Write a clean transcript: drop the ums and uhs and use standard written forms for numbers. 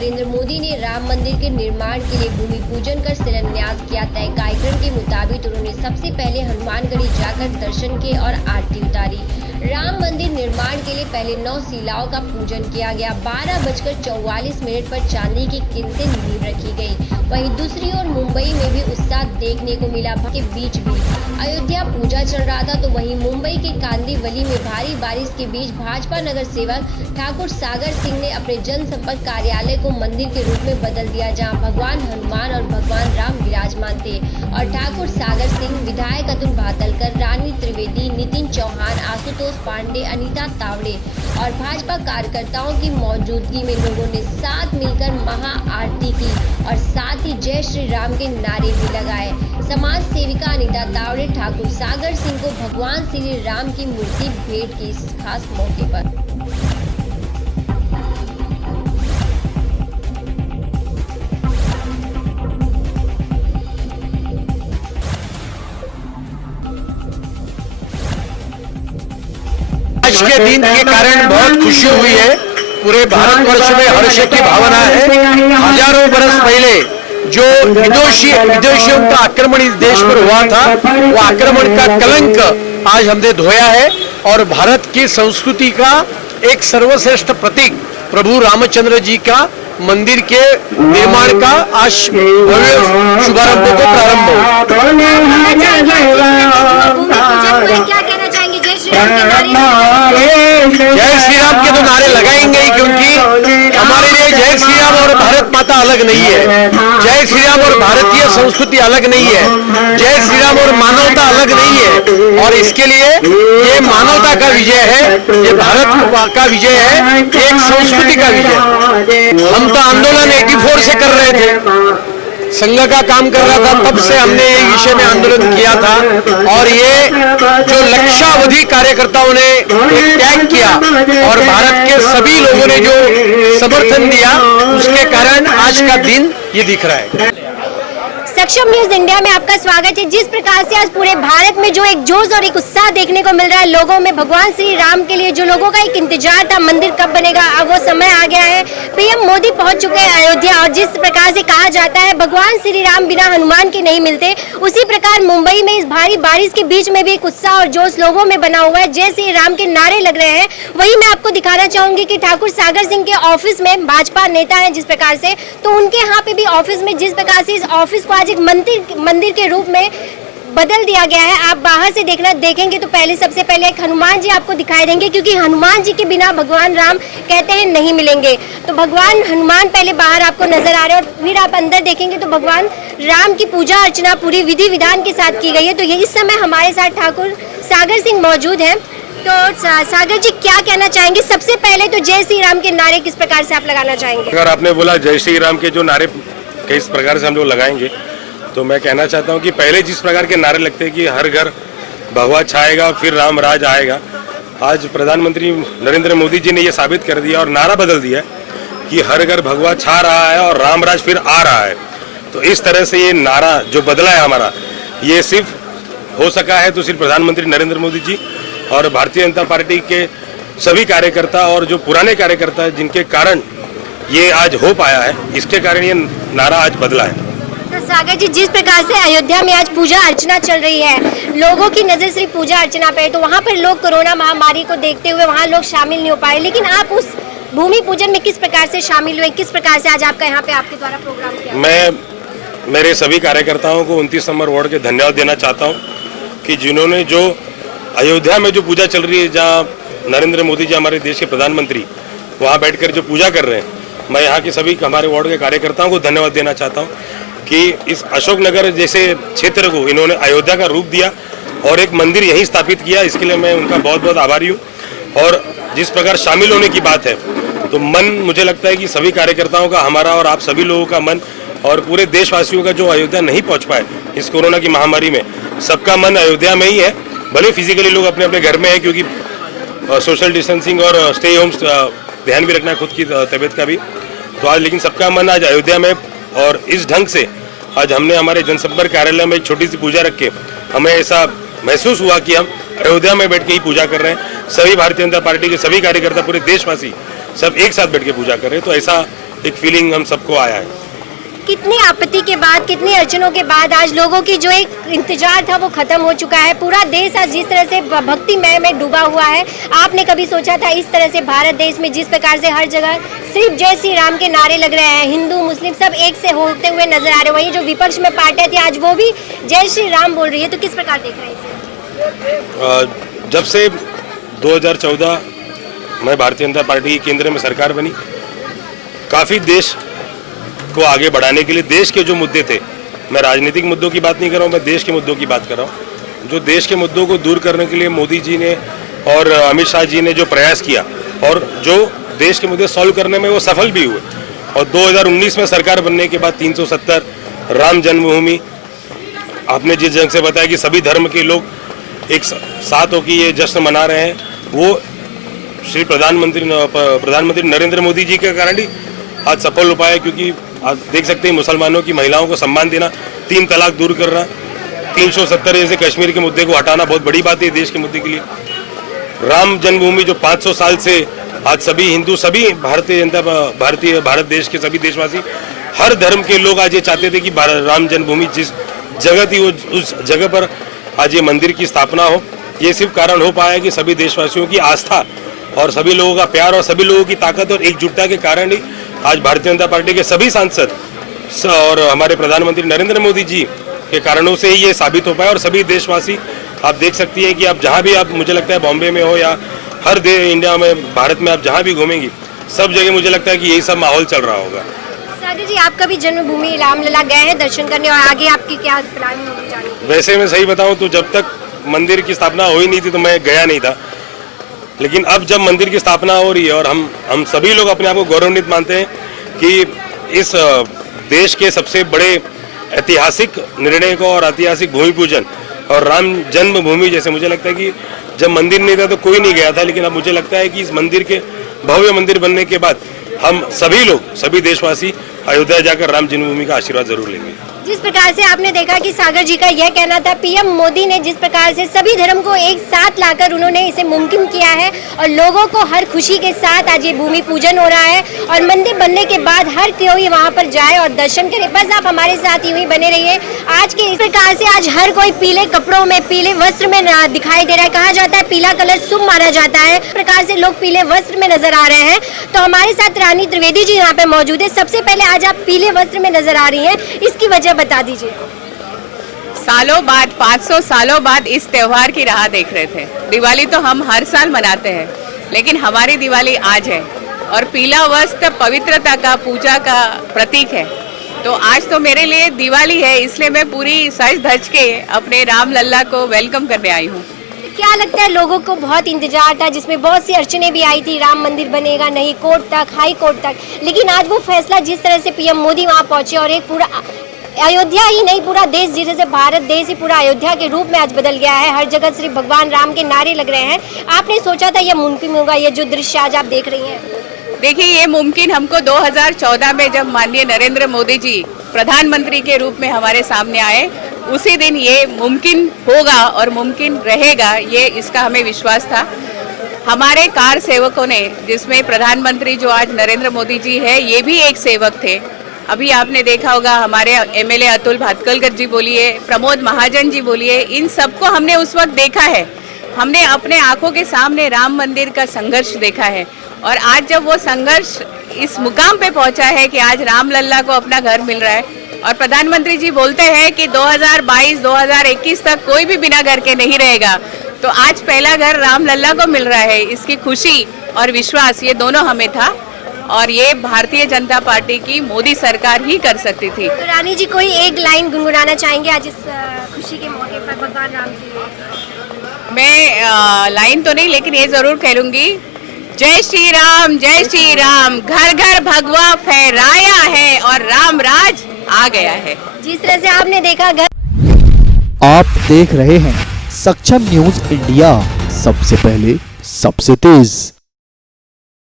नरेंद्र मोदी ने राम मंदिर के निर्माण के लिए भूमि पूजन कर शिलान्यास किया। तय कार्यक्रम के मुताबिक उन्होंने सबसे पहले हनुमानगढ़ी जाकर दर्शन किए और आरती उतारी। राम मंदिर निर्माण के लिए पहले 9 शिलाओं का पूजन किया गया। 12:44 पर चांदी की कीमतें नींव रखी गई। वहीं दूसरी ओर मुंबई में भी उत्साह देखने को मिला। के बीच भी अयोध्या पूजा चल रहा था, तो वहीं मुंबई के कांदिवली में भारी बारिश के बीच भाजपा नगर सेवक ठाकुर सागर सिंह ने अपने जनसंपर्क कार्यालय को मंदिर के रूप में बदल दिया, जहां भगवान हनुमान और भगवान राम विराजमान थे। और ठाकुर सागर सिंह, विधायक अतुल भातलकर, रानी त्रिवेदी, नितिन चौहान, आशुतोष पांडे, अनीता तावड़े और भाजपा कार्यकर्ताओं की मौजूदगी में लोगों ने साथ मिलकर महा आरती की और साथ ही जय श्री राम के नारे भी लगाए। समाज सेविका अनीता तावड़े ठाकुर सागर सिंह को भगवान श्री राम की मूर्ति भेंट की इस खास मौके पर। आज के दिन के कारण बहुत खुशी हुई है। पूरे भारतवर्ष में हर्ष की भावना है। हजारों बरस पहले जो विदेशियों का आक्रमण इस देश पर हुआ था, वो आक्रमण का कलंक आज हमने धोया है और भारत की संस्कृति का एक सर्वश्रेष्ठ प्रतीक प्रभु रामचंद्र जी का मंदिर के निर्माण का आज भव्य शुभारंभ को प्रारंभ हो। जय श्री राम के तो नारे लगाएंगे ही, क्योंकि हमारे लिए जय श्री राम और भारत माता अलग नहीं है। जय श्री राम और भारतीय संस्कृति अलग नहीं है। जय श्री राम और मानवता अलग नहीं है। और इसके लिए ये मानवता का विजय है, ये भारत का विजय है, एक संस्कृति का विजय। हम तो आंदोलन 84 से कर रहे थे, संघ का काम कर रहा था, तब से हमने ये विषय में आंदोलन किया था। और ये जो लक्षावधि कार्यकर्ताओं ने त्याग किया और भारत के सभी लोगों ने जो समर्थन दिया, उसके कारण आज का दिन ये दिख रहा है। सक्षम न्यूज इंडिया में आपका स्वागत है। जिस प्रकार से आज पूरे भारत में जो एक जोश और एक उत्साह देखने को मिल रहा है लोगों में, भगवान श्री राम के लिए जो लोगों का एक इंतजार था, मंदिर कब बनेगा, अब वो समय आ गया है। पीएम मोदी पहुंच चुके हैं अयोध्या और जिस प्रकार से कहा जाता है भगवान श्री राम बिना हनुमान के नहीं मिलते, उसी प्रकार मुंबई में इस भारी बारिश के बीच में भी एक उत्साह और जोश लोगों में बना हुआ है। जय श्री राम के नारे लग रहे हैं। वही मैं आपको दिखाना चाहूंगी कि ठाकुर सागर सिंह के ऑफिस में भाजपा नेता है जिस प्रकार से, तो उनके यहाँ पे भी ऑफिस में जिस प्रकार से इस ऑफिस को आज एक मंदिर के रूप में बदल दिया गया है। आप बाहर से देखेंगे तो पहले सबसे पहले एक हनुमान जी आपको दिखाई देंगे, क्योंकि हनुमान जी के बिना भगवान राम कहते हैं नहीं मिलेंगे। तो भगवान हनुमान पहले बाहर आपको नजर आ रहे हैं और फिर आप अंदर देखेंगे तो भगवान राम की पूजा अर्चना पूरी विधि विधान के साथ की गई है। तो ये इस समय हमारे साथ ठाकुर सागर सिंह मौजूद है। तो सागर जी क्या कहना चाहेंगे? सबसे पहले तो जय श्री राम के नारे किस प्रकार से आप लगाना चाहेंगे? अगर आपने बोला जय श्री राम के जो नारे किस प्रकार से हम लोग लगाएंगे, तो मैं कहना चाहता हूं कि पहले जिस प्रकार के नारे लगते हैं कि हर घर भगवा छाएगा फिर राम राज आएगा, आज प्रधानमंत्री नरेंद्र मोदी जी ने ये साबित कर दिया और नारा बदल दिया कि हर घर भगवा छा रहा है और राम राज फिर आ रहा है। तो इस तरह से ये नारा जो बदला है हमारा, ये सिर्फ हो सका है तो सिर्फ प्रधानमंत्री नरेंद्र मोदी जी और भारतीय जनता पार्टी के सभी कार्यकर्ता और जो पुराने कार्यकर्ता हैं जिनके कारण ये आज हो पाया है, इसके कारण ये नारा आज बदला है। तो सागर जी, जिस प्रकार से अयोध्या में आज पूजा अर्चना चल रही है, लोगों की नजर सिर्फ पूजा अर्चना पे है, तो वहाँ पर लोग कोरोना महामारी को देखते हुए वहाँ लोग शामिल नहीं हो पाए, लेकिन आप उस भूमि पूजन में किस प्रकार से शामिल हुए, किस प्रकार से आज आपका यहाँ पे आपके द्वारा प्रोग्राम किया? मैं मेरे सभी कार्यकर्ताओं को 29 नंबर वार्ड के धन्यवाद देना चाहता हूँ कि जिन्होंने जो अयोध्या में जो पूजा चल रही है, जहाँ नरेंद्र मोदी जी हमारे देश के प्रधानमंत्री वहाँ बैठकर जो पूजा कर रहे हैं, मैं यहाँ के सभी हमारे वार्ड के कार्यकर्ताओं को धन्यवाद देना चाहता हूँ कि इस अशोकनगर जैसे क्षेत्र को इन्होंने अयोध्या का रूप दिया और एक मंदिर यहीं स्थापित किया। इसके लिए मैं उनका बहुत बहुत आभारी हूँ। और जिस प्रकार शामिल होने की बात है, तो मन मुझे लगता है कि सभी कार्यकर्ताओं का, हमारा और आप सभी लोगों का मन और पूरे देशवासियों का जो अयोध्या नहीं पहुँच पाए इस कोरोना की महामारी में, सबका मन अयोध्या में ही है। भले फिजिकली लोग अपने अपने घर में है, क्योंकि सोशल डिस्टेंसिंग और स्टे होम ध्यान भी रखना है खुद की तबीयत का भी, तो आज लेकिन सबका मन आज अयोध्या में। और इस ढंग से आज हमने हमारे जनसंपर्क कार्यालय में एक छोटी सी पूजा रख के हमें ऐसा महसूस हुआ कि हम अयोध्या में बैठ के ही पूजा कर रहे हैं। सभी भारतीय जनता पार्टी के सभी कार्यकर्ता, पूरे देशवासी सब एक साथ बैठ के पूजा कर रहे हैं। तो ऐसा एक फीलिंग हम सबको आया है। कितनी आपत्ति के बाद, कितनी अड़चनों के बाद आज लोगों की जो एक इंतजार था वो खत्म हो चुका है। पूरा देश आज जिस तरह से भक्तिमय में डूबा हुआ है, आपने कभी सोचा था इस तरह से भारत देश में जिस प्रकार से हर जगह सिर्फ जय श्री राम के नारे लग रहे हैं, हिंदू मुस्लिम सब एक से होते हुए नजर आ रहे हैं, वहीं जो विपक्ष में पार्टियां थी आज वो भी जय श्री राम बोल रही है, तो किस प्रकार देख रहे हैं इसे? जब से 2014 में भारतीय जनता पार्टी की केंद्र में सरकार बनी, काफ़ी देश को आगे बढ़ाने के लिए देश के जो मुद्दे थे, मैं राजनीतिक मुद्दों की बात नहीं कर रहा हूँ, मैं देश के मुद्दों की बात कर रहा हूँ। जो देश के मुद्दों को दूर करने के लिए मोदी जी ने और अमित शाह जी ने जो प्रयास किया और जो देश के मुद्दे सॉल्व करने में वो सफल भी हुए। और 2019 में सरकार बनने के बाद 370 राम जन्मभूमि, आपने जिस ढंग से बताया कि सभी धर्म के लोग एक साथ होकर ये जश्न मना रहे हैं, वो श्री प्रधानमंत्री नरेंद्र मोदी जी के कारण ही आज सफल हो पाया। क्योंकि आप देख सकते हैं मुसलमानों की महिलाओं को सम्मान देना, 3 तलाक दूर करना, 370 जैसे कश्मीर के मुद्दे को हटाना बहुत बड़ी बात है देश के मुद्दे के लिए। राम जन्मभूमि जो 500 साल से आज सभी हिंदू, सभी भारत देश के सभी देशवासी, हर धर्म के लोग आज ये चाहते थे कि राम जन्मभूमि जिस जगह थी उस जगह पर आज ये मंदिर की स्थापना हो। ये सिर्फ कारण हो पाया कि सभी देशवासियों की आस्था और सभी लोगों का प्यार और सभी लोगों की ताकत और एकजुटता के कारण ही आज भारतीय जनता पार्टी के सभी सांसद और हमारे प्रधानमंत्री नरेंद्र मोदी जी के कारणों से ही ये साबित हो पाया। और सभी देशवासी, आप देख सकती हैं कि आप जहाँ भी, आप मुझे लगता है बॉम्बे में हो या हर इंडिया में, भारत में आप जहाँ भी घूमेंगी, सब जगह मुझे लगता है कि यही सब माहौल चल रहा होगा। सागर जी, आपका भी जन्मभूमि रामलला गए हैं दर्शन करने, और आगे आपकी क्या प्लानिंग होगी जाने की? वैसे मैं सही बताऊँ तो जब तक मंदिर की स्थापना हो ही नहीं थी तो मैं गया नहीं था, लेकिन अब जब मंदिर की स्थापना हो रही है और हम सभी लोग अपने आप को गौरवान्वित मानते हैं कि इस देश के सबसे बड़े ऐतिहासिक निर्णय को और ऐतिहासिक भूमि पूजन और राम जन्मभूमि जैसे, मुझे लगता है कि जब मंदिर नहीं था तो कोई नहीं गया था, लेकिन अब मुझे लगता है कि इस मंदिर के भव्य मंदिर बनने के बाद हम सभी लोग, सभी देशवासी अयोध्या जाकर राम जन्मभूमि का आशीर्वाद जरूर लेंगे। जिस प्रकार से आपने देखा कि सागर जी का यह कहना था, पीएम मोदी ने जिस प्रकार से सभी धर्म को एक साथ लाकर उन्होंने इसे मुमकिन किया है और लोगों को हर खुशी के साथ आज ये भूमि पूजन हो रहा है और मंदिर बनने के बाद हर कोई वहां पर जाए और दर्शन करे। बस आप हमारे साथ यूं ही बने रहिए। आज के इस प्रकार से आज हर कोई पीले कपड़ों में, पीले वस्त्र में दिखाई दे रहा है। कहा जाता है पीला कलर शुभ माना जाता है, इस प्रकार से लोग पीले वस्त्र में नजर आ रहे हैं। तो हमारे साथ रानी त्रिवेदी जी यहाँ पे मौजूद है। सबसे पहले आज आप पीले वस्त्र में नजर आ रही है, इसकी वजह बता दीजिए। सालों बाद, 500 सालों बाद इस त्योहार की राह देख रहे थे। दिवाली तो हम हर साल मनाते हैं, लेकिन हमारी दिवाली आज है और पीला वस्त्र पवित्रता का, पूजा का प्रतीक है। तो आज तो मेरे लिए दिवाली है, इसलिए मैं पूरी सज धज के अपने राम लल्ला को वेलकम करने आई हूँ। क्या लगता है, लोगों को बहुत इंतजार था जिसमें बहुत सी अड़चनें भी आई थी, राम मंदिर बनेगा नहीं, कोर्ट तक, हाई कोर्ट तक, लेकिन आज वो फैसला जिस तरह से पीएम मोदी वहाँ पहुंचे और एक पूरा अयोध्या ही नहीं, पूरा देश, जिस से भारत देश ही पूरा अयोध्या के रूप में आज बदल गया है। हर जगह सिर्फ भगवान राम के नारे लग रहे हैं। आपने सोचा था यह मुमकिन होगा, ये जो दृश्य आज आप देख रही हैं? देखिए, ये मुमकिन हमको 2014 में जब माननीय नरेंद्र मोदी जी प्रधानमंत्री के रूप में हमारे सामने आए, उसी दिन ये मुमकिन होगा और मुमकिन रहेगा, ये इसका हमें विश्वास था। हमारे कार सेवकों ने, जिसमें प्रधानमंत्री जो आज नरेंद्र मोदी जी है, ये भी एक सेवक थे। अभी आपने देखा होगा हमारे एमएलए अतुल भातखलकर जी बोलिए, प्रमोद महाजन जी बोलिए, इन सबको हमने उस वक्त देखा है। हमने अपने आंखों के सामने राम मंदिर का संघर्ष देखा है और आज जब वो संघर्ष इस मुकाम पे पहुंचा है कि आज राम लल्ला को अपना घर मिल रहा है और प्रधानमंत्री जी बोलते हैं कि 2022-2021 तक कोई भी बिना घर के नहीं रहेगा, तो आज पहला घर राम लल्ला को मिल रहा है। इसकी खुशी और विश्वास, ये दोनों हमें था और ये भारतीय जनता पार्टी की मोदी सरकार ही कर सकती थी। तो रानी जी, कोई एक लाइन गुनगुनाना चाहेंगे आज इस खुशी के मौके पर भगवान राम के लिए? मैं लाइन तो नहीं, लेकिन ये जरूर कह लूंगी, जय श्री राम, घर घर भगवा फहराया है और राम राज आ गया है। जिस तरह से आपने देखा, घर आप देख रहे हैं सक्षम न्यूज इंडिया, सबसे पहले सबसे तेज।